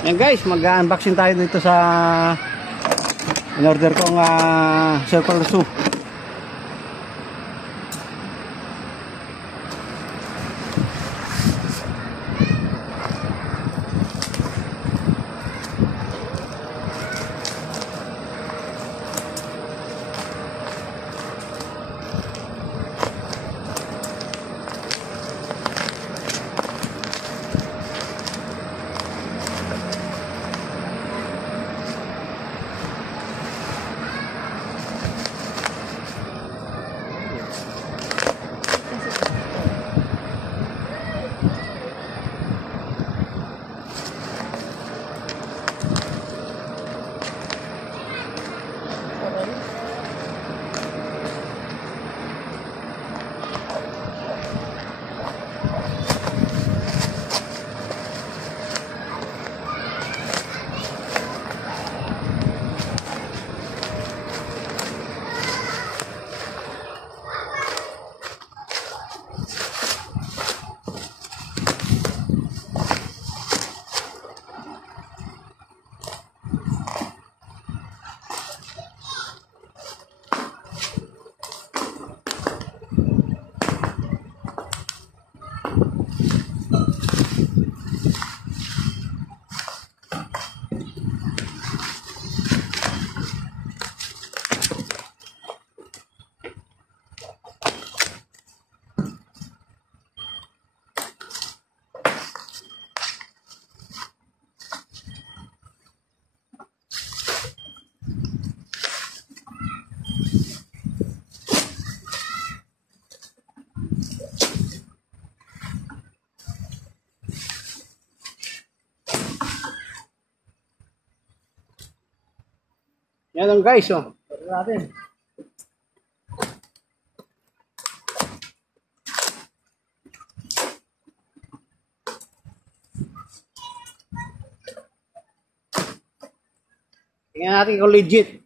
Yan guys, mag-unboxing tayo dito sa in-order kong circular saw. Yan lang guys, oh. Tignan natin. Tingnan natin kung legit.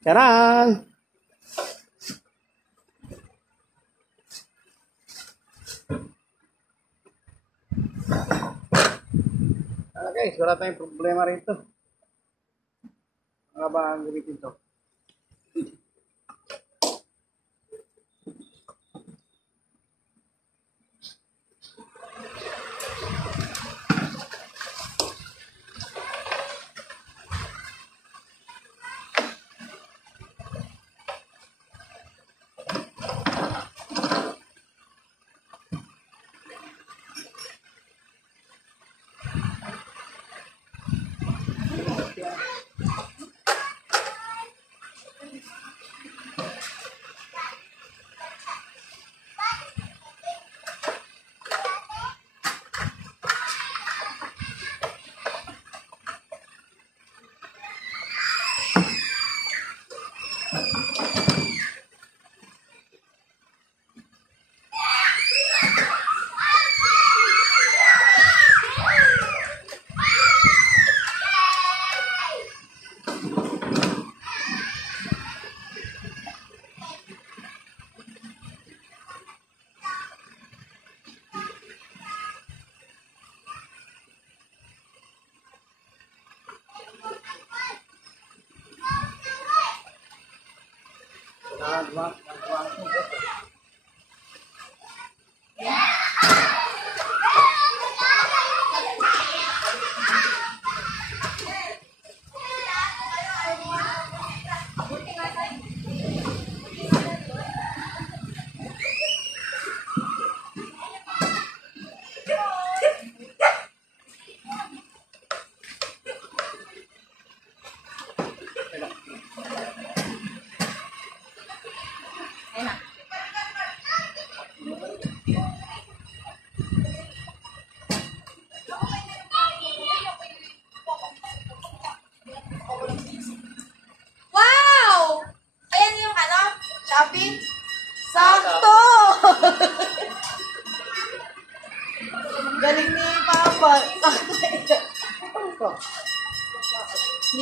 Charan! Guys, wala tayong problema rito. Mga ba ang gamitin to?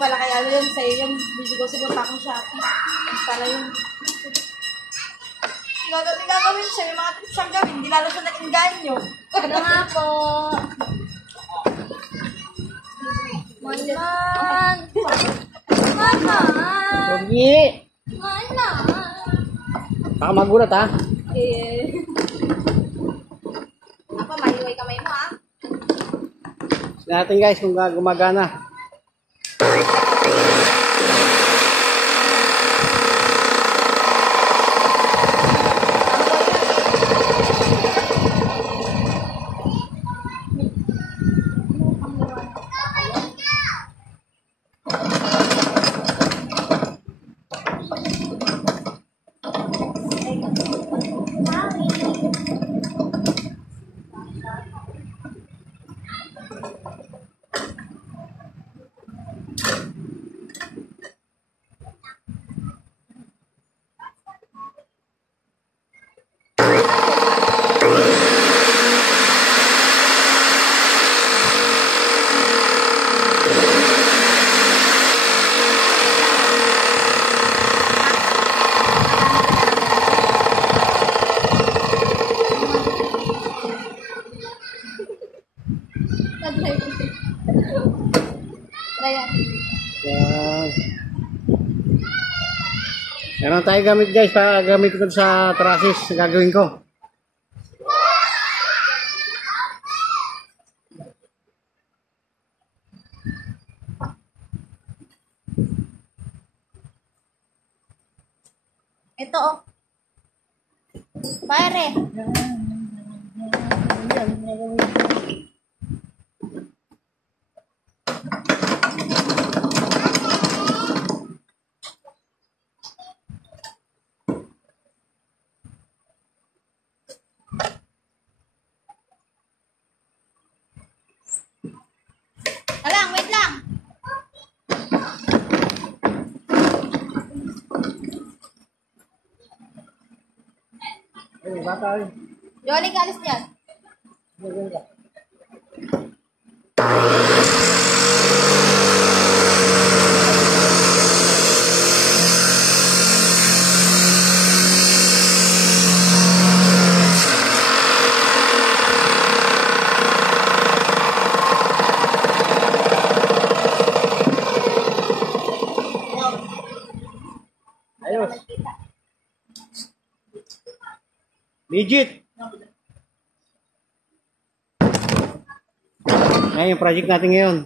pala kaya yun sa'yo yung bisigo-sigo pa akong Shopee. Yung pala yung gagawin siya, yung mga tips siyang gawin, hindi lalo siya nag-inganyo. Ano nga po? Manman! Manman! Pogi! Manman! Baka magulat ha. Eh. Ako, mahiway kamay mo ah. Tignan natin guys kung gumagana. Ayan. Yan. Meron tayo gamit guys, gamit ko sa trusses na gagawin ko. Ito oh. Pare. Alang, wait lang. Ay, bata rin. Johnny, kalis niyan. Ayos. Legit. Ngayon yung project natin ngayon.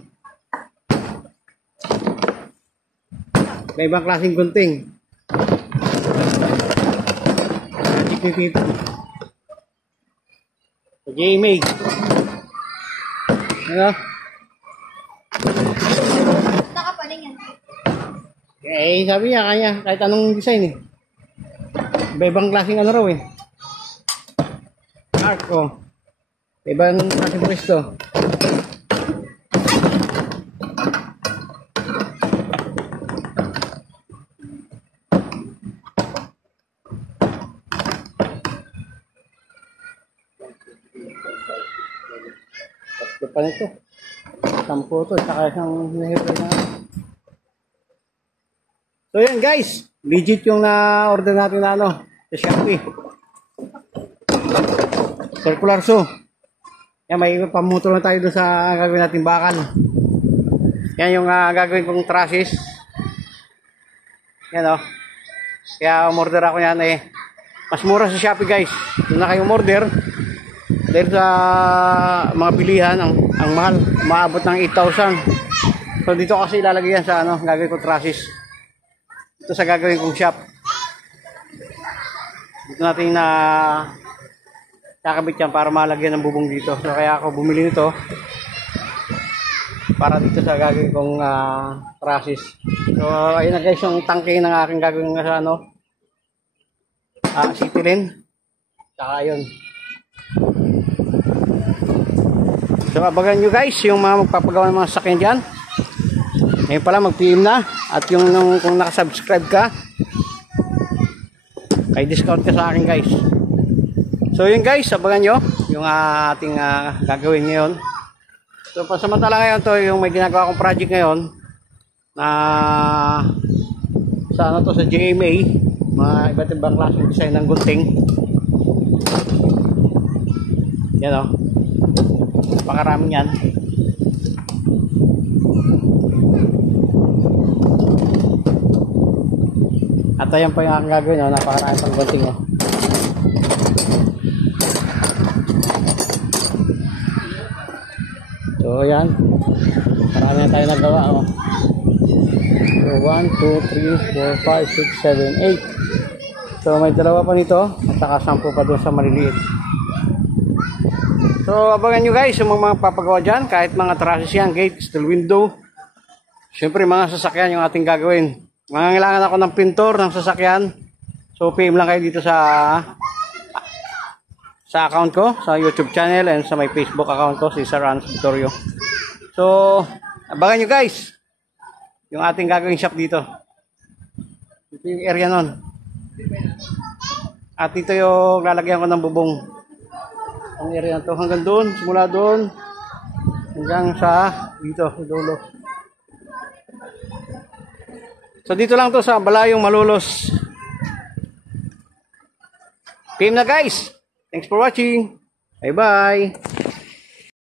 May ibang klaseng gunting. Project ni Tito. Sa JMA. Ano? Nakapaling yan. Eh, sabi niya, kanya, kahit anong design eh. Iba-ibang klaseng ano raw eh. Arc, oh. Ibang klaseng pwesto. Tatlo pa nito. 10 to, saka isang nahihipay na. So yan guys, legit yung na-order natin na ano, sa Shopee. Circular saw. Yan, may pamuto lang tayo doon sa gagawin natin bakal. Yan yung gagawin kong trusses. Yan o. Kaya umorder ako yan eh. Mas mura sa Shopee guys. Doon na kayo umorder. Dahil sa mga bilihan, ang mahal. Maabot ng 8,000. So dito kasi ilalagay yan sa ano, gagawin kong trusses. Ito sa gagawin kong shop. Dito natin na kakabit yan para malagyan ng bubong dito. So kaya ako bumili nito para dito sa gagawin kong trusses. So ayun na guys yung tangke ng aking gagawin sa ano, acetylene. Saka ayun. So abangan nyo guys yung mga magpapagawa ng mga sakyan dyan. Ngayon pala mag-PM na. At yung kung nakasubscribe ka, may discount ka sa akin guys. So yun guys, abangan nyo yung ating gagawin ngayon. So pasamantala ngayon to, yung may ginagawa kong project ngayon, na sa ano to, sa GMA, mga iba't ibang klaseng design ng gunting. Yan o, pakaraming yan. At ayan pa yung aking gagawin, no? Napakarami pang gunting, no? So ayan, marami na tayo nagawa, oh. So 1, 2, 3, 4, 5, 6, 7, 8. So may dalawa pa nito at saka 10 pa doon sa maliliit. So abangan nyo guys yung mga papagawa dyan, kahit mga trusses yan, gate, steel window. Siyempre mga sasakyan yung ating gagawin. Mangangailangan ako ng pintor ng sasakyan. So PM lang kayo dito sa account ko, sa YouTube channel and sa my Facebook account ko, si Sir Hans Victorio. So abangan nyo guys yung ating gagawing shop dito. Ito yung area nun. At ito yung lalagyan ko ng bubong. Ang area na to hanggang doon, simula doon hanggang sa dito, sa dulo. So dito lang to sa Balayong Malolos. PM na guys. Thanks for watching. Bye bye.